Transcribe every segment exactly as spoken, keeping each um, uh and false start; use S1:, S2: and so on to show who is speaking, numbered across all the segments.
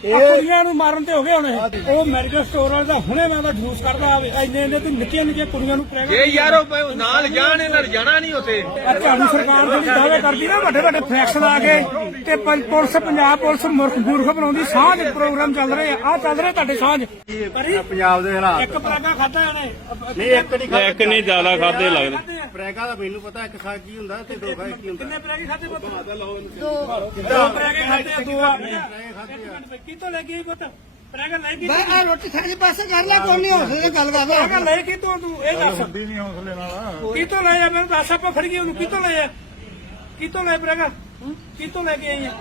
S1: ਕੁੜੀਆਂ ਨੂੰ ਮਾਰਨ ਤੇ ਹੋ ਗਏ ਹੁਣ ਉਹ ਮੈਡੀਕਲ ਸਟੋਰ ਵਾਲੇ ਦਾ ਹੁਣੇ ਮੈਂ ਦਾ ਜੂਸ ਕੱਢਦਾ ਇੰਨੇ ਇੰਨੇ ਤੇ ਨਿੱਕੀਆਂ ਨਿੱਕੀਆਂ ਕੁੜੀਆਂ ਨੂੰ ਪ੍ਰੈਗਨੈਂਟ
S2: ਜੇ ਯਾਰ ਉਹ ਨਾਲ ਜਾਣ ਇਹਨਾਂ ਜਾਣਾ ਨਹੀਂ ਉੱਥੇ।
S1: ਝਾੜੂ ਸਰਕਾਰ ਜਿਹੜੀ ਦਾਅਵੇ ਕਰਦੀ ਨਾ ਵੱਡੇ ਵੱਡੇ ਫਲੈਕਸ ਲਾ ਕੇ ਤੇ ਪੁਲਿਸ ਪੰਜਾਬ ਪੁਲਿਸ ਮੁਰਖ ਮੂਰਖ ਬਣਾਉਂਦੀ ਸਾਂਝ ਪ੍ਰੋਗਰਾਮ ਚੱਲ ਰਹੇ ਆ ਆਹ ਚੱਲ ਰਹੇ ਤੁਹਾਡੇ ਸਾਂਝ
S3: ਪੰਜਾਬ ਦੇ ਹਾਲਾਤ
S1: ਇੱਕ ਪ੍ਰੈਗਾ ਖਾਦਾ ਇਹਨੇ
S3: ਨਹੀਂ ਇੱਕ ਨਹੀਂ
S4: ਇੱਕ ਨਹੀਂ ਜ਼ਿਆਦਾ ਖਾਦੇ ਲੱਗਦੇ।
S3: ਪ੍ਰੈਗਾ ਦਾ ਮੈਨੂੰ ਪਤਾ ਇੱਕ ਖਾ ਕੀ ਹੁੰਦਾ ਤੇ ਦੋ ਖਾ ਕੀ ਹੁੰਦਾ।
S1: ਕਿੰਨੇ ਪ੍ਰੈਗੇ ਖਾਦੇ ਪੁੱਤ ਦੋ ਪ੍ਰੈਗੇ ਖਾਦੇ ਦੋ ਆ ਕਿਤੋਂ ਲੱਗੀ ਪੁੱਤ ਪ੍ਰੈਗਾ ਲੈ ਕੇ
S5: ਆ ਰੋਟੀ ਖਾਣੇ ਦੇ ਪਾਸੇ ਕਰ ਲੈ ਕੋਈ ਨਹੀਂ ਹੌਸਲੇ ਗੱਲ ਕਰਦਾ
S1: ਪ੍ਰੈਗਾ ਲੈ ਕੇ ਤੂੰ ਤੂੰ ਇਹ ਦੱਸ
S3: ਨਹੀਂ ਹੌਸਲੇ ਨਾਲ
S1: ਕਿਤੋਂ ਲੈ ਆ ਮੈਨੂੰ ਦੱਸ ਆਪਾਂ ਫੜ ਗਏ ਉਹਨੂੰ ਕਿਤੋਂ ਲੈ ਆ ਕਿਤੋਂ ਲੈ ਪ੍ਰੈਗਾ ਕਿਤੋਂ ਲੈ ਕੇ ਆਈ ਆ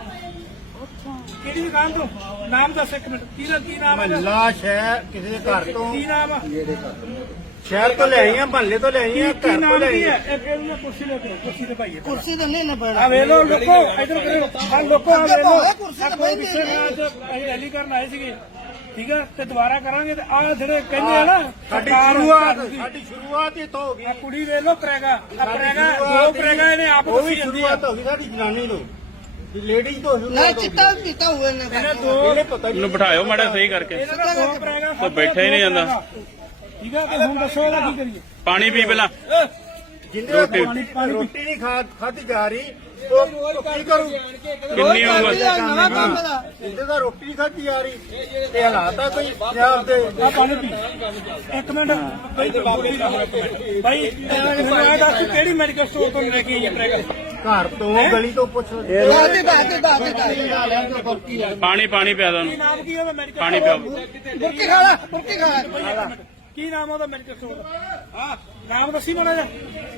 S1: ਕਿਹੜੀ ਦੁਕਾਨ ਤੋਂ ਨਾਮ ਦੱਸ ਇੱਕ ਮਿੰਟ ਕੀ ਕੀ ਨਾਮ ਹੈ
S3: ਮਹੱਲਾ ਸ਼ਹਿਰ ਕਿਸੇ ਦੇ ਘਰ ਤੋਂ
S1: ਕੀ ਨਾਮ ਆ
S3: ਸ਼ਹਿਰ ਤੋਂ ਲੈ ਆਈ ਆ ਮਹੱਲੇ ਤੋਂ ਲੈ ਆਈ ਆ
S1: ਕੀ
S3: ਘਰ ਤੋਂ
S1: ਨਾਮ
S3: ਲੈ
S1: ਕੀ
S3: ਆਈ
S1: ਹੈ
S3: ਆ।
S1: ਇਹ ਇਹਨੂੰ ਕੁਰਸੀ ਲੈ ਕੇ ਕੁਰਸੀ ਤੇ ਭਾਈਏ
S5: ਕੁਰਸੀ ਤੇ ਨਹੀਂ ਨਾ
S1: ਆ
S5: ਬੈਠ
S1: ਵੇ ਲੋ ਲੋਕੋ ਇਧਰ ਕਰੋ ਆ ਲੋਕੋ ਆ ਵੇ ਲੋ
S5: ਕੁਰਸੀ ਤੇ
S1: ਕੋਈ ਪਿੱਛੇ ਨਾ ਅੱਜ ਅਸੀਂ ਰੈਲੀ ਕਰਨ ਆਏ ਸੀਗੇ ਠੀਕ ਆ ਤੇ ਦੁਬਾਰਾ ਕਰਾਂਗੇ ਤੇ ਆ ਜਿਹੜੇ ਕਹਿੰਦੇ ਆ ਨਾ
S3: ਸਾਡੀ
S1: ਸਰਕਾਰ
S3: ਸ਼ੁਰੂਆਤ ਸਾਡੀ ਸ਼ੁਰੂਆਤ ਇੱਥੋਂ ਹੋ ਗਈ।
S1: ਆ ਕੁੜੀ ਵੇ ਲੋ ਕਰੇਗਾ ਆ ਕਰੇਗਾ ਦੋ ਕਰੇਗਾ ਇਹਨੇ ਆਪ
S3: ਉਹ ਵੀ
S1: ਦੱਸੀ ਜਾਂਦੀ ਆ
S3: ਸ਼ੁਰੂਆਤ ਹੋ ਗਈ ਸਾਡੀ ਜਨਾਨੀ ਨੂੰ ਲੇਡੀਜ਼ ਤੋਂ
S5: ਨਾ
S3: ਸ਼ੁਰੂਆਤ ਹੋ ਗਈ।
S5: ਚਿੱਟਾ ਪੀਤਾ ਹੋਇਆ ਨਾ
S1: ਇਹਨੇ ਦੋ
S3: ਇਹਨੇ ਪਤਾ
S4: ਇਹਨੂੰ ਬਿਠਾਇਓ ਮਾੜਾ ਸਹੀ ਕਰਕੇ।
S1: ਇਹਨਾਂ ਦਾ ਦੋ ਕਰੇਗਾ
S4: ਤਾਂ ਬੈਠਾ ਹੀ ਨਹੀਂ ਜਾਂਦਾ।
S1: ਠੀਕ ਆ ਤੇ ਹੁਣ ਦੱਸੋ ਇਹਦਾ ਕੀ ਕਰੀਏ
S4: ਪਾਣੀ ਪੀ ਪਹਿਲਾਂ।
S3: ਜਿੰਦੇ
S4: ਰੋਟੀ-
S3: ਰੋਟੀ ਰੋਟੀ ਨਹੀਂ ਖਾ ਖਾਧੀ ਜਾ ਰਹੀ ਉਹ ਕੀ ਕਰੂ।
S4: ਕਿੰਨੀ ਉਮਰ
S5: ਨਵਾਂ ਕੰਮ ਦਾ
S3: ਜਿੰਦੇ ਦਾ ਰੋਟੀ ਨਹੀਂ ਖਾਧੀ ਜਾ ਰਹੀ ਤੇ ਹਾਲਾਤ ਆ ਕੋਈ ਪੰਜਾਬ ਦੇ।
S1: ਆ ਪਾਣੀ ਪੀ ਇੱਕ ਮਿੰਟ ਭਾਈ ਤੇ ਬਾਬੇ ਦਾ ਭਾਈ ਮੈਨੂੰ ਆ ਦੱਸ ਤੂੰ ਕਿਹੜੀ ਮੈਡੀਕਲ ਸਟੋਰ ਤੋਂ ਲੈ ਕੇ ਆਈ ਹੈ ਪ੍ਰੈਗਰ
S3: ਘਰ ਤੋਂ ਗਲੀ ਤੋਂ ਪੁੱਛ
S5: ਬਾਤੀ ਬਾਤੀ ਬਾਤੀ
S4: ਪਾਣੀ ਪਾਣੀ ਪਿਆ ਦੋ
S1: ਕੀ ਨਾਮ ਕੀ ਉਹਦਾ ਮੈਡੀਕਲ
S4: ਪਾਣੀ ਪਿਆਓ।
S5: ਬੁਰਕੀ ਖਾ ਲੈ ਬੁਰਕੀ ਖਾ ਲੈ
S1: ਕੀ ਨਾਮ ਉਹਦਾ ਮੈਡੀਕਲ ਸਟੋਰ ਦਾ ਹਾਂ ਨਾਮ ਦੱਸੀ ਮਾੜਾ ਜਿਹਾ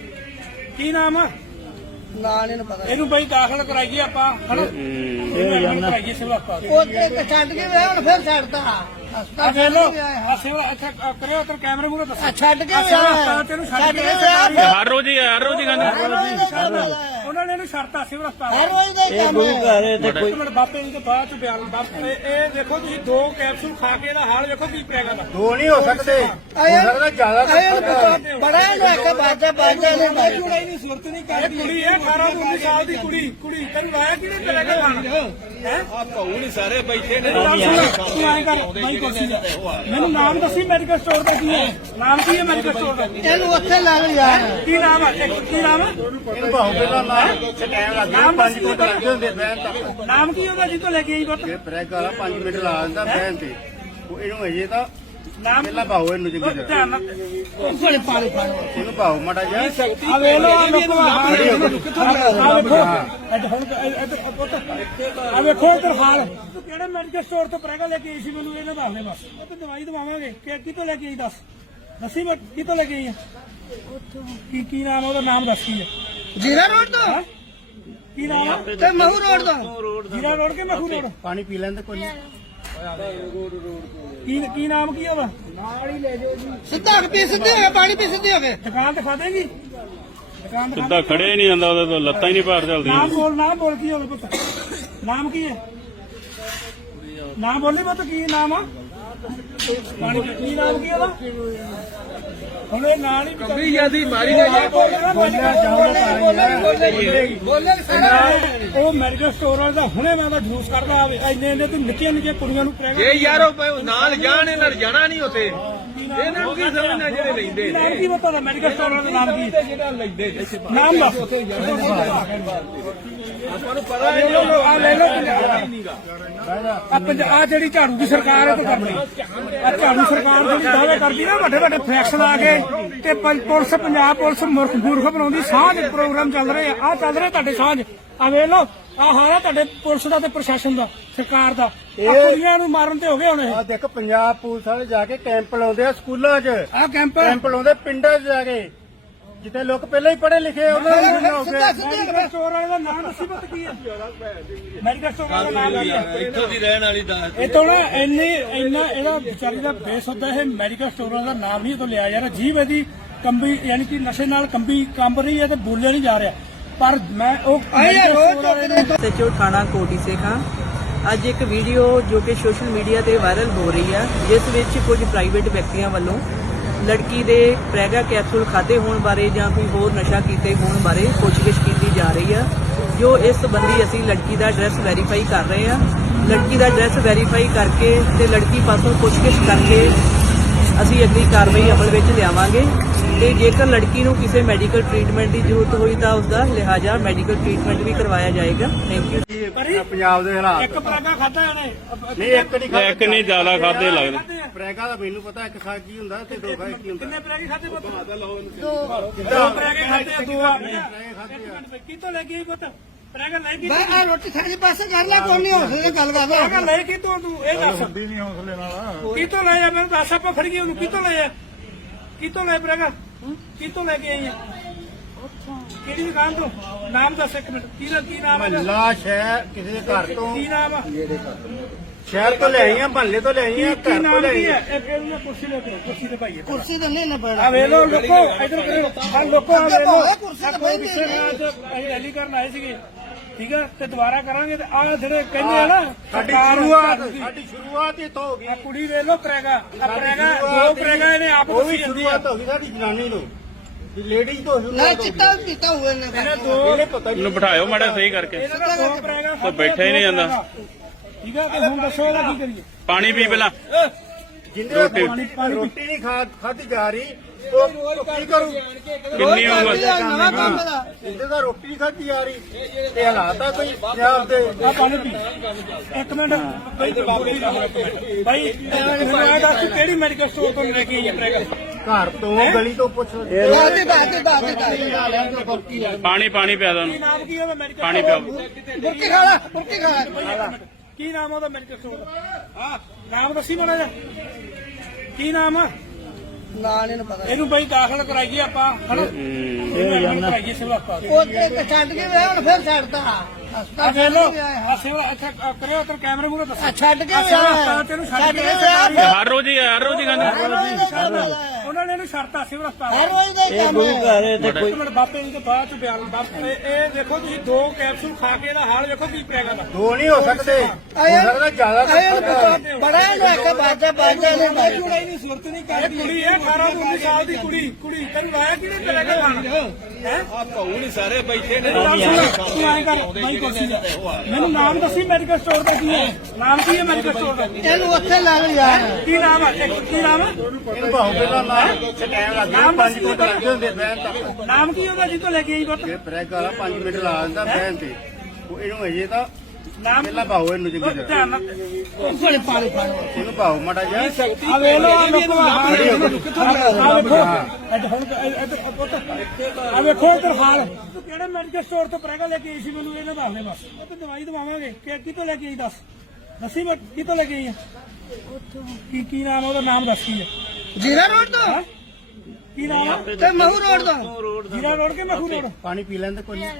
S1: ਕੀ ਨਾਮ ਆ
S5: ਨਾ ਨਹੀਂ ਪਤਾ
S1: ਇਹਨੂੰ ਬਈ ਦਾਖਲ ਕਰਾਈਏ ਆਪਾਂ ਹਨਾ ਇਹਨੂੰ ਐਡਮਿਟ ਕਰਾਈਏ ਸਿਵਲ ਹਸਪਤਾਲ
S5: ਉਹ ਤੇ ਛੱਡ ਕੇ ਵੇ ਹੁਣ ਫਿਰ ਛੱਡਦਾ
S1: ਆ
S5: ਹਸਪਤਾਲ
S1: ਵੇਖ ਲੋ ਆ ਸਿਵਲ ਇੱਥੇ ਕਰਿਓ ਤੇ ਕੈਮਰੇ ਮੂਹਰੇ ਦੱਸੋ
S5: ਛੱਡ ਕੇ
S1: ਆ ਸਿਵਲ ਹਸਪਤਾਲ ਤੇ ਇਹਨੂੰ ਛੱਡ ਕੇ ਗਏ ਸਰਕਾਰੀ।
S4: ਹਰ ਰੋਜ਼ ਹੀ ਹਰ ਰੋਜ਼ ਹੀ ਕਹਿੰਦੇ।
S1: ਉਹਨਾਂ ਨੇ ਇਹਨੂੰ ਛੱਡਤਾ ਸਿਵਲ ਹਸਪਤਾਲ
S5: ਹਰ ਰੋਜ਼ ਦਾ ਹੀ ਕੰਮ ਹੈ
S1: ਇੱਕ ਮਿੰਟ ਬਾਪੇ ਜੀ ਤੋਂ ਬਾਅਦ ਚ ਬਿਆਨ ਬਾਪੇ ਇਹ ਦੇਖੋ ਤੁਸੀਂ ਦੋ ਕੈਪਸੂਲ ਖਾ ਕੇ ਇਹਦਾ ਹਾਲ ਵੇਖੋ ਕੀ ਪ੍ਰੈਗਾ ਦਾ
S3: ਦੋ ਨਹੀਂ ਹੋ ਸਕਦੇ ਹੋ ਸਕਦਾ ਜ਼ਿਆਦਾ
S5: ਆਏ ਬੜਾ ਨੂੰ ਆਖਿਆ ਬਾਜਾ ਬਾਜਾ ਨੇ ਬਾਜੂ
S1: ਕੁੜੀ ਦੀ ਸੁਰਤ ਨਹੀਂ ਕਰਦੀ ਕੁੜੀ ਇਹ ਅਠਾਰਾਂ ਤੋਂ ਉੱਨੀ ਸਾਲ ਦੀ ਕੁੜੀ ਕੁੜੀ ਤੈਨੂੰ ਲਾਇਆ ਕਿਹਨੇ ਪ੍ਰੈਗਾ ਖਾਣ ਹੈ
S2: ਆ ਭਾਊ ਨਹੀਂ ਸਾਰੇ ਬੈਠੇ ਨੇ।
S1: ਤੂੰ ਐਂ ਕਰ ਬਾਈ ਕੁਰਸੀ ਦਾ ਮੈਨੂੰ ਨਾਮ ਦੱਸੀ ਮੈਡੀਕਲ ਸਟੋਰ ਦਾ ਕੀ ਹੈ ਨਾਮ ਕੀ ਹੈ ਮੈਡੀਕਲ ਸਟੋਰ ਦਾ
S5: ਇਹਨੂੰ ਉੱਥੇ ਲੈ ਲਿਆ
S1: ਕੀ ਨਾਮ ਹੈ ਇੱਕ ਕੀ ਨਾਮ ਹੈ
S3: ਇਹਨੂੰ ਭਾਉ ਪਹਿਲਾਂ ਨਾ ਟਾਈਮ ਲੱਗ ਗਿਆ ਪੰਜ ਮਿੰਟ ਲੱਗਦੇ ਹੁੰਦੇ ਬਹਿਣ ਤੱਕ।
S1: ਨਾਮ ਕੀ ਉਹਦਾ ਜਿੱਥੋਂ ਲੈ ਕੇ ਆਈ ਪੁੱਤ
S3: ਇਹ ਬ੍ਰੇਕ ਵਾਲਾ ਪੰਜ ਮਿੰਟ ਲਾ ਦਿੰਦਾ ਬਹਿਣ ਤੇ ਉਹ ਇਹਨੂੰ ਅਜੇ ਤਾਂ
S1: ਨਾਮ
S3: ਪਹਿਲਾਂ ਭਾਉ ਇਹਨੂੰ ਚੰਗੀ ਤਰ੍ਹਾਂ
S1: ਧਿਆਨ ਨਾਲ
S5: ਕੋਲੇ ਪਾਣੀ ਪਾਣੀ
S3: ਇਹਨੂੰ ਭਾਉ ਮਾੜਾ ਜਿਹਾ
S1: ਆ ਵੇ ਲੋ ਆ ਲੋਕੋ ਆ ਵੇਖੋ ਇੱਧਰ ਹੁਣ ਇੱਧਰ ਪੁੱਤ ਆ ਵੇਖੋ ਇੱਧਰ ਹਾਲ ਤੂੰ ਕਿਹੜੇ ਮੈਡੀਕਲ ਸਟੋਰ ਤੋਂ ਪ੍ਰੈਗਾ ਲੈ ਕੇ ਆਈ ਸੀ ਮੈਨੂੰ ਇਹਨੇ ਦੱਸ ਦੇ ਬਸ ਉਹ ਤੇ ਦਵਾਈ ਦਵਾਵਾਂਗੇ ਕਿ ਕਿਤੋਂ ਲੈ ਕੇ ਆਈ ਦੱਸ ਦੱਸੀ ਮੈਂ ਕਿਤੋਂ ਲੈ ਕੇ ਆਈ ਆ ਕੀ ਕੀ ਨਾਮ ਉਹਦਾ ਨਾਮ ਦੱਸ ਕੀ ਹੈ
S5: ਜੀਰਾ ਰੋਡ ਤੋਂ
S1: ਹਾਂ? ਕੀ ਨਾਮ ਆ
S5: ਤੇ ਮਹੂ ਰੋਡ ਤੋਂ
S1: ਜੀਰਾ ਰੋਡ ਕੇ ਮਖੂ ਰੋਡ
S3: ਪਾਣੀ ਪੀ ਲੈਂਦੇ ਕੋਈ ਨਹੀਂ।
S1: ਕੀ ਕੀ ਨਾਮ ਕੀ ਉਹਦਾ
S5: ਸਿੱਧਾ ਪੀ ਸਿੱਧੇ ਹੋ ਗਏ ਪਾਣੀ ਪੀ ਸਿੱਧੇ ਹੋ ਗਏ
S1: ਦੁਕਾਨ ਦਿਖਾ ਦੇਗੀ ਦੁਕਾਨ ਦਿਖਾ
S4: ਸਿੱਧਾ ਖੜੇ ਹੀ ਨਹੀਂ ਜਾਂਦਾ ਉਹਦੇ ਤੋਂ ਲੱਤਾਂ ਹੀ ਨਹੀਂ ਪਾਰ ਚੱਲਦੀਆਂ।
S1: ਨਾਮ ਬੋਲ ਨਾਮ ਬੋਲ ਕੀ ਹੋਵੇ ਪੁੱਤ ਨਾਮ ਕੀ ਹੈ ਨਾਮ ਬੋਲੀ ਪੁੱਤ ਕੀ ਨਾਮ ਆ ਪਾਣੀ ਪੀ- ਕੀ ਨਾਮ ਕੀ ਉਹਦਾ ਹੁਣ ਇਹ ਨਾਂ ਨਹੀਂ
S2: ਕੰਬੀ ਜਾਂਦੀ ਮਾਰੀ ਨੇ
S1: ਉਹ ਮੈਡੀਕਲ ਸਟੋਰ ਵਾਲਾ ਦਾ ਹੁਣੇ ਮੈਂ ਦਾ ਜੂਸ ਕੱਢਦਾ ਇੰਨੇ ਇੰਨੇ ਤੇ ਨਿੱਕੀਆਂ ਨਿੱਕੀਆਂ ਕੁੜੀਆਂ ਨੂੰ
S2: ਜੇ
S1: ਪ੍ਰੈਗਨੈਂਟ
S2: ਯਾਰ ਉਹ ਨਾਲ ਜਾਣ ਇਹਨਾਂ ਜਾਣਾ ਨਹੀਂ ਉੱਥੇ। ਇਹਨਾਂ ਨੂੰ ਕੀ ਸਮਝਣਾ ਜਿਹੜੇ ਲੈਂਦੇ
S1: ਨਾਮ ਕੀ ਪਤਾ ਦਾ ਮੈਡੀਕਲ ਸਟੋਰ ਵਾਲਾ ਦਾ ਨਾਮ ਕੀ
S2: ਜਿਹੜਾ ਲੈਂਦੇ ਨੇ।
S1: ਨਾਮ ਦੱਸ
S2: ਆਪਾਂ ਨੂੰ ਪਤਾ
S1: ਆ ਲੈ ਲਓ ਆ ਲੈ ਲਓ ਆ ਪੰਜਾਬ ਆ ਜਿਹੜੀ ਝਾੜੂ ਦੀ ਸਰਕਾਰ ਹੈ ਤੂੰ ਕਰਨੀ ਆ ਝਾੜੂ ਸਰਕਾਰ ਜਿਹੜੀ ਦਾਅਵੇ ਕਰਦੀ ਨਾ ਵੱਡੇ ਵੱਡੇ ਫਲੈਕਸ ਲਾ ਕੇ ਤੇ ਪੰ- ਪੁਲਿਸ ਪੰਜਾਬ ਪੁਲਿਸ ਮੁਰਖ ਮੂਰਖ ਬਣਾਉਂਦੀ ਸਾਂਝ ਪ੍ਰੋਗਰਾਮ ਚੱਲ ਰਹੇ ਆ ਆਹ ਚੱਲ ਰਹੇ ਤੁਹਾਡੇ ਸਾਂਝ ਆ ਵੇਖ ਲਓ ਆ ਹਾਰਾ ਤੁਹਾਡੇ ਪੁਲਿਸ ਦਾ ਤੇ ਪ੍ਰਸ਼ਾਸਨ ਦਾ ਸਰਕਾਰ ਦਾ ਆਹ ਕੁੜੀਆਂ ਨੂੰ ਮਾਰਨ ਤੇ ਹੋ ਗਏ ਹੁਣ ਇਹ
S3: ਆ ਦੇਖ ਪੰਜਾਬ ਪੁਲਿਸ ਵਾਲੇ ਜਾ ਕੇ ਕੈਂਪ ਲਾਉਂਦੇ ਆ ਸਕੂਲਾਂ 'ਚ
S1: ਆ ਕੈਂਪ
S3: ਕੈਂਪ ਲਾਉਂਦੇ ਪਿੰਡਾਂ 'ਚ ਜਾ ਕੇ ਜਿੱਥੇ ਲੋਕ ਪਹਿਲਾਂ ਹੀ ਪੜ੍ਹੇ ਲਿਖੇ ਉਹਨਾਂ ਨੂੰ ਵੀ ਹੋ
S5: ਸਿੱਧਾ
S3: ਗਿਆ।
S5: ਸਿੱਧੇ
S1: ਮੈਡੀਕਲ ਸਟੋਰ ਵਾਲੇ ਦਾ ਨਾਮ ਦੱਸੀ ਪਤਾ ਕੀ ਹੈ ਮੈਡੀਕਲ ਸਟੋਰ ਵਾਲੇ ਦਾ ਨਾਮ ਕੀ ਹੈ
S2: ਇੱਥੋਂ ਦੀ ਰਹਿਣ ਵਾਲੀ ਦਾ
S1: ਇਹ ਤੋਂ ਨਾ ਇੰਨੀ ਇੰਨਾ ਇਹਦਾ ਵਿਚਾਰੀ ਦਾ ਬੇਸ ਹੁੰਦਾ ਇਹ ਮੈਡੀਕਲ ਸਟੋਰਾਂ ਦਾ ਨਾਮ ਨਹੀਂ ਤੋਂ ਲਿਆ ਯਾਰ ਜੀਵ ਇਹਦੀ ਕੰਬੀ ਯਾਨੀ ਕਿ ਨਸ਼ੇ ਨਾਲ ਕੰਬੀ ਕੰਬ ਰਹੀ ਹੈ ਤੇ ਬੋਲਿਆ ਨਹੀਂ ਜਾ ਰਿਹਾ ਪਰ ਮੈਂ ਉਹ
S6: ਸਚੋ ਥਾਣਾ ਕੋਟੀ ਸੇ ਖਾਂ ਅੱਜ ਇੱਕ ਵੀਡੀਓ ਜੋ ਕਿ ਸੋਸ਼ਲ ਮੀਡੀਆ ਤੇ ਵਾਇਰਲ ਹੋ ਰਹੀ ਹੈ ਜਿਸ ਵਿੱਚ ਕੁਝ ਪ੍ਰਾਈਵੇਟ ਵਿਅਕਤੀਆਂ ਵੱਲੋਂ ਲੜਕੀ ਦੇ ਪ੍ਰੈਗਾ ਕੈਪਸੂਲ ਖਾਦੇ ਹੋਣ ਬਾਰੇ ਜਾਂ ਕੋਈ ਹੋਰ ਨਸ਼ਾ ਕੀਤੇ ਹੋਣ ਬਾਰੇ ਪੁੱਛਗਿੱਛ ਕੀਤੀ ਜਾ ਰਹੀ ਹੈ ਜੋ ਇਸ ਸੰਬੰਧੀ ਅਸੀਂ ਲੜਕੀ ਦਾ ਐਡਰੈਸ ਵੈਰੀਫਾਈ ਕਰ ਰਹੇ ਹਾਂ ਲੜਕੀ ਦਾ ਐਡਰੈਸ ਵੈਰੀਫਾਈ ਕਰਕੇ ਤੇ ਲੜਕੀ ਪਾਸੋਂ ਪੁੱਛਗਿੱਛ ਕਰਕੇ ਅਸੀਂ ਅਗਲੀ ਕਾਰਵਾਈ ਅਮਲ ਵਿੱਚ ਲਿਆਵਾਂਗੇ ਤੇ ਜੇਕਰ ਲੜਕੀ ਨੂੰ ਕਿਸੇ ਮੈਡੀਕਲ ਟ੍ਰੀਟਮੈਂਟ ਦੀ ਜ਼ਰੂਰਤ ਹੋਈ ਤਾਂ ਉਸ ਦਾ ਲਿਹਾਜ਼ਾ ਮੈਡੀਕਲ ਟ੍ਰੀਟਮੈਂਟ ਵੀ ਕਰਵਾਇਆ ਜਾਏਗਾ। Thank you.
S3: ਪੰਜਾਬ ਦੇ ਹਾਲਾਤ
S1: ਇੱਕ ਪਰਾਗਾ ਖਾਦਾ ਇਹਨੇ
S3: ਨਹੀਂ ਇੱਕ ਨਹੀਂ ਖਾਧਾ।
S4: ਇੱਕ ਨਹੀਂ ਜ਼ਿਆਦਾ ਖਾਦੇ ਲੱਗਦੇ।
S3: ਪ੍ਰੈਗਾ ਦਾ ਮੈਨੂੰ ਪਤਾ ਇੱਕ ਖਾ ਕੀ ਹੁੰਦਾ ਤੇ ਦੋ ਖਾ ਕੀ ਹੁੰਦਾ।
S1: ਕਿੰਨੇ ਪਰਾਗੇ ਖਾਦੇ ਪੁੱਤ? ਦੋ
S3: ਕਿੱਦਾਂ?
S1: ਪਰਾਗੇ ਖਾਦੇ ਆ, ਦੋ ਆ
S3: ਪਰਾਗੇ ਖਾਧੇ ਆ।
S1: ਕਿਤੋਂ ਲੈ ਗਈ ਪੁੱਤ? ਪਰਾਗਾ ਲੈ ਗਈ?
S5: ਬਈ ਆ ਰੋਟੀ ਖਾਣ ਦੇ ਪਾਸੇ ਕਰ ਲੈ ਕੋਈ ਨਹੀਂ ਹੌਸਲੇ ਨਾਲ ਗੱਲ
S1: ਪਰਾਗਾ
S5: ਕਰਦਾ
S1: ਲੈ ਕਿਤੋਂ ਤੂੰ ਇਹ ਦੱਸ?
S3: ਨਹੀਂ ਹੌਸਲੇ ਨਾਲ
S1: ਕਿਤੋਂ ਲੈ ਆ ਮੈਨੂੰ ਦੱਸ, ਆਪਾਂ ਫੜ ਗਏ ਉਹਨੂੰ। ਕਿਤੋਂ ਲੈ ਆ? ਕਿਤੋਂ ਲੈ ਪਰਾਗਾ? ਕਿਤੋਂ ਲੈ ਕੇ ਆਈ ਆ? ਕਿਹੜੀ ਦੁਕਾਨ ਤੋਂ? ਨਾਮ ਦੱਸ ਇੱਕ ਮਿੰਟ। ਕੀ ਦਾ ਕੀ ਨਾਮ ਹੈ?
S3: ਮਹੱਲਾ ਸ਼ਹਿਰ ਕਿਸੇ ਦੇ ਘਰ ਤੋਂ
S1: ਕੀ ਨਾਮ ਆ?
S3: ਸ਼ਹਿਰ ਤੋਂ ਲੈ ਆਈ ਆ, ਮਹੱਲੇ ਤੋਂ ਲੈ ਆਈ ਆ,
S1: ਕੀ
S3: ਘਰ ਤੋਂ
S1: ਨਾਮ
S3: ਲੈ
S1: ਕੀ
S3: ਆਈ
S1: ਹੈ?
S3: ਆ।
S1: ਇਹ ਇਹਨੂੰ ਕੁਰਸੀ ਲੈ ਕੇ ਕੁਰਸੀ ਤੇ ਪਾਈਏ।
S5: ਕੁਰਸੀ ਤੇ ਨਹੀਂ ਨਾ
S1: ਆ
S5: ਬੈਠਾ
S1: ਵੇ ਲੋ ਲੋਕੋ ਇਧਰ ਕਰੋ ਆ ਲੋਕੋ ਆ ਵੇ ਲੋ
S5: ਕੁਰਸੀ ਤੇ
S1: ਕੋਈ
S5: ਬਹਿ
S1: ਪਿੱਛੇ ਨਾ ਅੱਜ ਅਸੀਂ ਰੈਲੀ ਕਰਨ ਆਏ ਸੀਗੇ, ਠੀਕ ਆ, ਤੇ ਦੁਬਾਰਾ ਕਰਾਂਗੇ ਤੇ ਆ ਜਿਹੜੇ ਕਹਿੰਦੇ ਆ ਨਾ
S3: ਸਾਡੀ
S1: ਸਰਕਾਰ
S3: ਸ਼ੁਰੂਆਤ
S1: ਦੀ-
S3: ਸਾਡੀ ਸ਼ੁਰੂਆਤ ਇੱਥੋਂ ਹੋ ਗਈ।
S1: ਆ ਕੁੜੀ ਵੇ ਲੋ ਕਰੇਗਾ ਆ
S3: ਸਾਡੀ
S1: ਕਰੇਗਾ
S3: ਸ਼ੁਰੂਆਤ
S1: ਦੋ ਕਰੇਗਾ ਇਹਨੇ ਆਪ
S3: ਉਹ ਵੀ
S1: ਦੱਸੀ ਜਾਂਦੀ ਆ।
S3: ਸ਼ੁਰੂਆਤ ਹੋ ਗਈ ਸਾਡੀ ਜਨਾਨੀ ਤੋਂ ਲੇਡੀਜ਼ ਤੋਂ
S5: ਨਾ
S3: ਸ਼ੁਰੂਆਤ ਹੋ ਗਈ।
S5: ਚਿੱਟਾ ਵੀ ਪੀਤਾ ਹੋਇਆ ਨਾ
S1: ਇਹਨੇ ਦੋ
S3: ਇਹਨੇ ਪਤਾ ਨਹੀਂ
S4: ਇਹਨੂੰ ਬਿਠਾਇਓ ਮਾੜਾ ਸਹੀ ਕਰਕੇ।
S1: ਇਹਨਾਂ ਦਾ ਦੋ ਕਰੇਗਾ
S4: ਤਾਂ ਬੈਠਾ ਹੀ ਨਹੀਂ ਜਾਂਦਾ।
S1: ਠੀਕ ਆ, ਤੇ ਹੁਣ ਦੱਸੋ ਇਹਦਾ ਕੀ ਕਰੀਏ?
S4: ਪਾਣੀ ਪੀ ਪਹਿਲਾਂ।
S3: ਜਿੰਦੇ
S4: ਰੋਟੀ-
S3: ਰੋਟੀ ਰੋਟੀ ਨਹੀਂ ਖਾ ਖਾਧੀ ਜਾ ਰਹੀ ਉਹ ਕੀ ਕਰੂ?
S4: ਕਿੰਨੀ ਉਮਰ?
S5: ਨਵਾਂ ਕੰਮ ਦਾ
S3: ਜਿੰਦੇ ਦਾ ਰੋਟੀ ਨਹੀਂ ਖਾਧੀ ਜਾ ਰਹੀ ਤੇ ਹਾਲਾਤ ਆ ਕੋਈ ਪੰਜਾਬ ਦੇ।
S1: ਆ ਪਾਣੀ ਪੀ ਇੱਕ ਮਿੰਟ ਬਾਈ ਤੇ ਬਾਬੇ ਦਾ ਬਾਈ ਮੈਨੂੰ ਆ ਦੱਸ ਤੂੰ ਕਿਹੜੀ ਮੈਡੀਕਲ ਸਟੋਰ ਤੋਂ ਲੈ ਕੇ ਆਈ ਹੈ ਕਰੇਗਾ?
S3: ਘਰ ਤੋਂ ਗਲੀ ਤੋਂ ਪੁੱਛ
S5: ਬਾਤੀ ਬਾਤੀ ਬਾਤੀ
S4: ਪਾਣੀ ਪਾਣੀ ਪਿਆ ਦੋ
S1: ਕੀ ਨਾਮ ਕੀ ਉਹਦਾ ਮੈਡੀਕਲ
S4: ਪਾਣੀ ਪਿਆਓ।
S5: ਬੁਰਕੀ ਖਾ ਲੈ ਬੁਰਕੀ ਖਾ ਲੈ
S1: ਕੀ ਨਾਮ ਆ ਉਹਦਾ ਮੈਡੀਕਲ ਸਟੋਰ ਦਾ? ਹਾਂ ਨਾਮ ਦੱਸੀ ਮਾੜਾ ਜਿਹਾ। ਕੀ ਨਾਮ ਆ?
S5: ਨਾ ਨਹੀਂ ਪਤਾ
S1: ਇਹਨੂੰ ਬਈ ਦਾਖਲ ਕਰਾਈਏ ਆਪਾਂ ਹਨਾ? ਇਹਨੂੰ ਐਡਮਿਟ ਕਰਾਈਏ ਸਿਵਲ ਹਸਪਤਾਲ।
S5: ਉਹ ਤੇ ਛੱਡ ਕੇ ਵੇ ਹੁਣ ਫਿਰ ਛੱਡਦਾ
S1: ਆ
S5: ਹਸਪਤਾਲ
S1: ਵੇਖ ਲੋ
S5: ਗਿਆ
S1: ਆ ਸਿਵਲ ਇੱਥੇ ਆ ਕਰਿਓ ਉੱਧਰ ਕੈਮਰੇ ਮੂਹਰੇ ਦੱਸੋ।
S5: ਆ ਛੱਡ ਕੇ
S1: ਆ
S5: ਵੇ
S1: ਸਿਵਲ ਹਸਪਤਾਲ ਤੇ ਇਹਨੂੰ ਛੱਡ
S5: ਛੱਡ
S1: ਕੇ
S5: ਕੇ
S1: ਸਰਕਾਰੀ
S5: ਵੇ
S4: ਹਰ ਰੋਜ਼ ਹੀ ਹਰ ਰੋਜ਼ ਹੀ ਕਹਿੰਦੇ।
S1: ਉਹਨਾਂ ਨੇ ਇਹਨੂੰ ਛੱਡਤਾ ਸਿਵਲ ਹਸਪਤਾਲ।
S5: ਹਰ ਰੋਜ਼ ਦਾ ਹੀ ਕੰਮ ਹੈ
S1: ਇੱਕ ਮਿੰਟ ਬਾਪੇ ਜੀ ਤੋਂ ਬਾਅਦ ਚ ਬਿਆਨ ਬਾਪੇ ਇਹ ਦੇਖੋ ਤੁਸੀਂ ਦੋ ਕੈਪਸੂਲ ਖਾ ਕੇ ਇਹਦਾ ਹਾਲ ਵੇਖੋ ਕੀ ਪੈਗਾ ਦਾ।
S3: ਦੋ ਨਹੀਂ ਹੋ ਸਕਦੇ ਹੋ ਸਕਦਾ ਜ਼ਿਆਦਾ ਕਰ ਸਕਦਾ।
S5: ਬੜਾ ਇਹਨੂੰ ਆਖਿਆ ਬਾਜਾ ਬਾਜਾ ਨੇ ਬਾਜੂ
S1: ਕੁੜੀ ਦੀ ਸੁਰਤ ਨਹੀਂ ਕਰਦੀ। ਕੁੜੀ ਇਹ ਅਠਾਰਾਂ ਤੋਂ ਉੱਨੀ ਸਾਲ ਦੀ ਕੁੜੀ ਕੁੜੀ ਤੈਨੂੰ ਲਾਇਆ ਕਿਹਨੇ ਪੈਗਾ ਖਾਣ ਹੈ?
S2: ਆ ਭਾਊ ਨਹੀਂ ਸਾਰੇ ਬੈਠੇ ਨੇ।
S1: ਤੂੰ ਐਂ ਕਰ ਬਾਈ ਕੁਰਸੀ ਦਾ ਮੈਨੂੰ ਨਾਮ ਦੱਸੀ ਮੈਡੀਕਲ ਸਟੋਰ ਦਾ ਕੀ ਹੈ? ਨਾਮ ਕੀ ਹੈ ਮੈਡੀਕਲ ਸਟੋਰ ਦਾ?
S5: ਇਹਨੂੰ ਉੱਥੇ ਲੈ ਲਿਆ
S1: ਕੀ ਨਾਮ ਹੈ? ਇੱਕ ਕੀ ਨਾਮ ਹੈ?
S3: ਇਹਨੂੰ ਭਾਉ ਪਹਿਲਾਂ ਨਾ ਟਾਈਮ ਲੱਗ ਗਿਆ ਪੰਜ ਮਿੰਟ ਲੱਗਦੇ ਹੁੰਦੇ ਬਹਿਣ ਤੱਕ।
S1: ਨਾਮ ਕੀ ਉਹਦਾ ਜਿੱਥੋਂ ਲੈ ਕੇ ਆਈ ਪੁੱਤ?
S3: ਇਹ ਬ੍ਰੇਕ ਵਾਲਾ ਪੰਜ ਮਿੰਟ ਲਾ ਦਿੰਦਾ ਬਹਿਣ ਤੇ ਉਹ ਇਹਨੂੰ ਅਜੇ ਤਾਂ
S1: ਨਾਮ
S3: ਪਹਿਲਾਂ ਭਾਉ ਇਹਨੂੰ ਚੰਗੀ ਤਰ੍ਹਾਂ
S1: ਧਿਆਨ ਨਾਲ
S5: ਕੋਲੇ ਪਾਣੀ ਪਾਣੀ
S3: ਇਹਨੂੰ ਭਾਉ ਮਾੜਾ ਜਿਹਾ
S1: ਆ ਵੇਖ ਲੋ ਆ ਲੋਕੋ ਆ ਵੇਖੋ ਇੱਧਰ ਹੁਣ ਇੱਧਰ ਪੁੱਤ ਆ ਵੇਖੋ ਇੱਧਰ ਹਾਲ। ਤੂੰ ਕਿਹੜੇ ਮੈਡੀਕਲ ਸਟੋਰ ਤੋਂ ਪ੍ਰੈਗਾ ਲੈ ਕੇ ਆਈ ਸੀ ਮੈਨੂੰ ਇਹਨੇ ਦੱਸ ਦੇ ਬਸ। ਉਹ ਤੇ ਦਵਾਈ ਦਵਾਵਾਂਗੇ ਕਿ ਕਿਤੋਂ ਲੈ ਕੇ ਆਈ ਦੱਸ ਦੱਸੀ ਮੈਂ ਕਿਤੋਂ ਲੈ ਕੇ ਆਈ ਆ? ਕੀ ਕੀ ਨਾਮ ਆ ਉਹਦਾ? ਨਾਮ ਦੱਸ ਕੀ ਹੈ?
S5: ਜੀਰਾ ਰੋਡ ਤੋਂ
S1: ਹਾਂ? ਕੀ ਨਾਮ ਆ?
S5: ਤੇ ਮਹੂ ਰੋਡ ਤੋਂ
S1: ਜੀਰਾ ਰੋਡ ਕੇ ਮਖੂ ਰੋਡ?
S3: ਪਾਣੀ ਪੀ ਲੈਂਦੇ ਕੋਈ ਨਹੀਂ।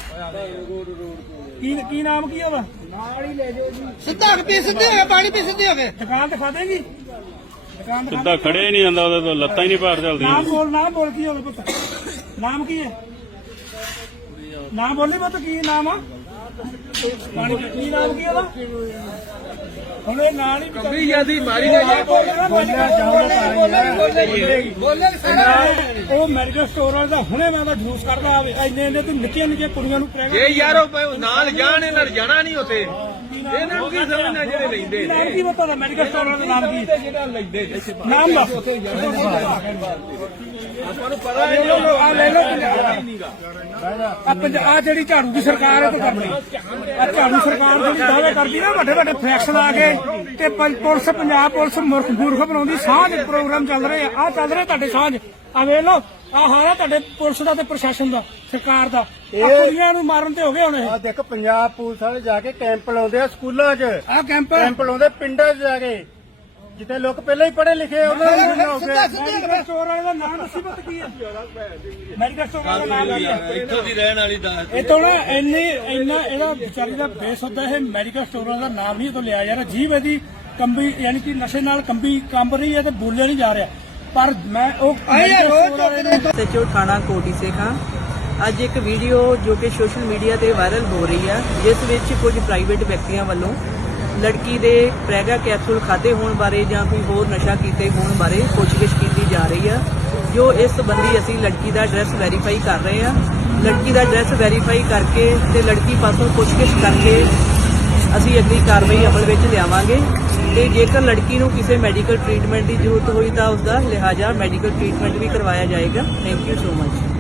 S1: ਕੀ ਕੀ ਨਾਮ ਕੀ ਉਹਦਾ?
S5: ਸਿੱਧਾ ਪੀ ਸਿੱਧੇ ਹੋ ਗਏ ਪਾਣੀ ਪੀ ਸਿੱਧੇ ਹੋ ਗਏ
S1: ਦੁਕਾਨ ਦਿਖਾ ਦੇਗੀ? ਦੁਕਾਨ ਦਿਖਾ
S4: ਸਿੱਧਾ ਖੜੇ ਹੀ ਨਹੀਂ ਜਾਂਦਾ ਉਹਦੇ ਤੋਂ ਲੱਤਾਂ ਹੀ ਨਹੀਂ ਪਾਰ ਚੱਲਦੀਆਂ।
S1: ਨਾਮ ਬੋਲ ਨਾਮ ਬੋਲ ਕੀ ਹੋਵੇ ਪੁੱਤ? ਨਾਮ ਕੀ ਹੈ? ਨਾਮ ਬੋਲੀ ਪੁੱਤ ਕੀ ਨਾਮ ਆ? ਪਾਣੀ ਪੀ- ਕੀ ਨਾਮ ਕੀ ਉਹਦਾ? ਹੁਣ ਇਹ ਨਾਂ ਨਹੀਂ
S2: ਕੰਬੀ ਜਾਂਦੀ ਮਾਰੀ ਨੇ ਜੇ।
S1: ਉਹ ਮੈਡੀਕਲ ਸਟੋਰ ਵਾਲਾ ਤਾਂ ਹੁਣੇ ਮੈਂ ਤਾਂ ਜੂਸ ਕੱਢਦਾ ਆਵੇ ਇੰਨੇ ਇੰਨੇ ਤੂੰ ਨਿੱਕੀਆਂ ਨਿੱਕੀਆਂ ਕੁੜੀਆਂ ਨੂੰ ਪ੍ਰੈਗਨ
S2: ਜੇ ਯਾਰ ਉਹ ਨਾਲ ਜਾਣ ਇਹਨਾਂ ਨੇ ਜਾਣਾ ਨਹੀਂ ਉੱਥੇ। ਇਹਨਾਂ ਨੂੰ ਕੀ ਸਮਝਣਾ ਜਿਹੜੇ ਲੈਂਦੇ
S1: ਨਾਮ ਕੀ ਪਤਾ ਦਾ ਮੈਡੀਕਲ ਸਟੋਰ ਵਾਲਾ ਦਾ ਨਾਮ ਕੀ?
S2: ਜਿਹੜਾ ਲੈਂਦੇ ਨੇ।
S1: ਨਾਮ ਦੱਸ।
S2: ਤੁਹਾਨੂੰ ਪਤਾ
S1: ਆ ਲੈ ਲਓ ਆ ਲੈ ਲਓ ਆ ਪੰਜਾਬ ਆ ਜਿਹੜੀ ਝਾੜੂ ਦੀ ਸਰਕਾਰ ਹੈ ਤੋਂ ਕਰਨੀ ਆ ਝਾੜੂ ਸਰਕਾਰ ਜਿਹੜੀ ਦਾਅਵੇ ਕਰਦੀ ਨਾ ਵੱਡੇ ਵੱਡੇ ਫਲੈਕਸ ਲਾ ਕੇ ਤੇ ਪੰ- ਪੁਲਿਸ ਪੰਜਾਬ ਪੁਲਿਸ ਮੁਰਖ ਮੂਰਖ ਬਣਾਉਂਦੀ। ਸਾਂਝ ਪ੍ਰੋਗਰਾਮ ਚੱਲ ਰਹੇ ਆ ਆ ਚੱਲ ਰਹੇ ਤੁਹਾਡੇ ਸਾਂਝ ਆ ਵੇਖ ਲਓ ਆ ਹਾਰਾ ਤੁਹਾਡੇ ਪੁਲਿਸ ਦਾ ਤੇ ਪ੍ਰਸ਼ਾਸਨ ਦਾ ਸਰਕਾਰ ਦਾ। ਆ ਕੁੜੀਆਂ ਨੂੰ ਮਾਰਨ ਤੇ ਹੋ ਗਏ ਹੁਣ ਇਹ
S3: ਆ ਦੇਖ ਪੰਜਾਬ ਪੁਲਿਸ ਵਾਲੇ ਜਾ ਕੇ ਕੈਂਪ ਲਾਉਂਦੇ ਆ ਸਕੂਲਾਂ 'ਚ।
S1: ਆ ਕੈਂਪ
S3: ਕੈਂਪ ਲਾਉਂਦੇ ਪਿੰਡਾਂ 'ਚ ਜਾ ਕੇ ਜਿੱਥੇ ਲੋਕ ਪਹਿਲਾਂ ਹੀ ਪੜ੍ਹੇ ਲਿਖੇ ਉਹਨਾਂ ਨੂੰ ਨਹੀਂ ਹੋ
S5: ਸਿੱਧਾ
S3: ਗਏ।
S5: ਸਿੱਧੇ
S1: ਮੈਡੀਕਲ ਸਟੋਰ ਵਾਲੇ ਦਾ ਨਾਮ ਦੱਸੀ ਪਤਾ ਕੀ ਹੈ? ਮੈਡੀਕਲ ਸਟੋਰ ਵਾਲੇ ਦਾ ਨਾਮ ਕੀ ਹੈ?
S2: ਇੱਥੋਂ ਦੀ ਰਹਿਣ ਵਾਲੀ ਦਾ
S1: ਇਹ ਤੋਂ ਨਾ ਇੰਨੀ ਇੰਨਾ ਇਹਦਾ ਵਿਚਾਰੀ ਦਾ ਬੇਸ ਹੁੰਦਾ ਇਹ ਮੈਡੀਕਲ ਸਟੋਰਾਂ ਦਾ ਨਾਮ ਨਹੀਂ ਇਹ ਤੋਂ ਲਿਆ ਯਾਰ। ਜੀਵ ਇਹਦੀ ਕੰਬੀ ਯਾਨੀ ਕਿ ਨਸ਼ੇ ਨਾਲ ਕੰਬੀ ਕੰਬ ਰਹੀ ਹੈ ਤੇ ਬੋਲਿਆ ਨਹੀਂ ਜਾ ਰਿਹਾ। ਪਰ ਮੈਂ ਉਹ ਸੱਚੋ ਥਾਣਾ ਕੋਟੀ ਸੇ ਖਾਂ ਅੱਜ ਇੱਕ ਵੀਡੀਓ ਜੋ ਕਿ ਸੋਸ਼ਲ ਮੀਡੀਆ ਤੇ ਵਾਇਰਲ ਹੋ ਰਹੀ ਹੈ ਜਿਸ ਵਿੱਚ ਕੁਝ ਪ੍ਰਾਈਵੇਟ ਵਿਅਕਤੀਆਂ ਵੱਲੋਂ ਲੜਕੀ ਦੇ ਪ੍ਰੈਗਾ ਕੈਪਸੂਲ ਖਾਦੇ ਹੋਣ ਬਾਰੇ ਜਾਂ ਕੋਈ ਹੋਰ ਨਸ਼ਾ ਕੀਤੇ ਹੋਣ ਬਾਰੇ ਪੁੱਛਗਿੱਛ ਕੀਤੀ ਜਾ ਰਹੀ ਹੈ। ਜੋ ਇਸ ਸੰਬੰਧੀ ਅਸੀਂ ਲੜਕੀ ਦਾ ਐਡਰੈਸ ਵੈਰੀਫਾਈ ਕਰ ਰਹੇ ਹਾਂ। ਲੜਕੀ ਦਾ ਐਡਰੈਸ ਵੈਰੀਫਾਈ ਕਰਕੇ ਤੇ ਲੜਕੀ ਪਾਸੋਂ ਪੁੱਛਗਿੱਛ ਕਰਕੇ
S6: ਅਸੀਂ ਅਗਲੀ ਕਾਰਵਾਈ ਅਮਲ ਵਿੱਚ ਲਿਆਵਾਂਗੇ ਤੇ ਜੇਕਰ ਲੜਕੀ ਨੂੰ ਕਿਸੇ ਮੈਡੀਕਲ ਟ੍ਰੀਟਮੈਂਟ ਦੀ ਜ਼ਰੂਰਤ ਹੋਈ ਤਾਂ ਉਸ ਦਾ ਲਿਹਾਜ਼ਾ ਮੈਡੀਕਲ ਟ੍ਰੀਟਮੈਂਟ ਵੀ ਕਰਵਾਇਆ ਜਾਏਗਾ। Thank you so much.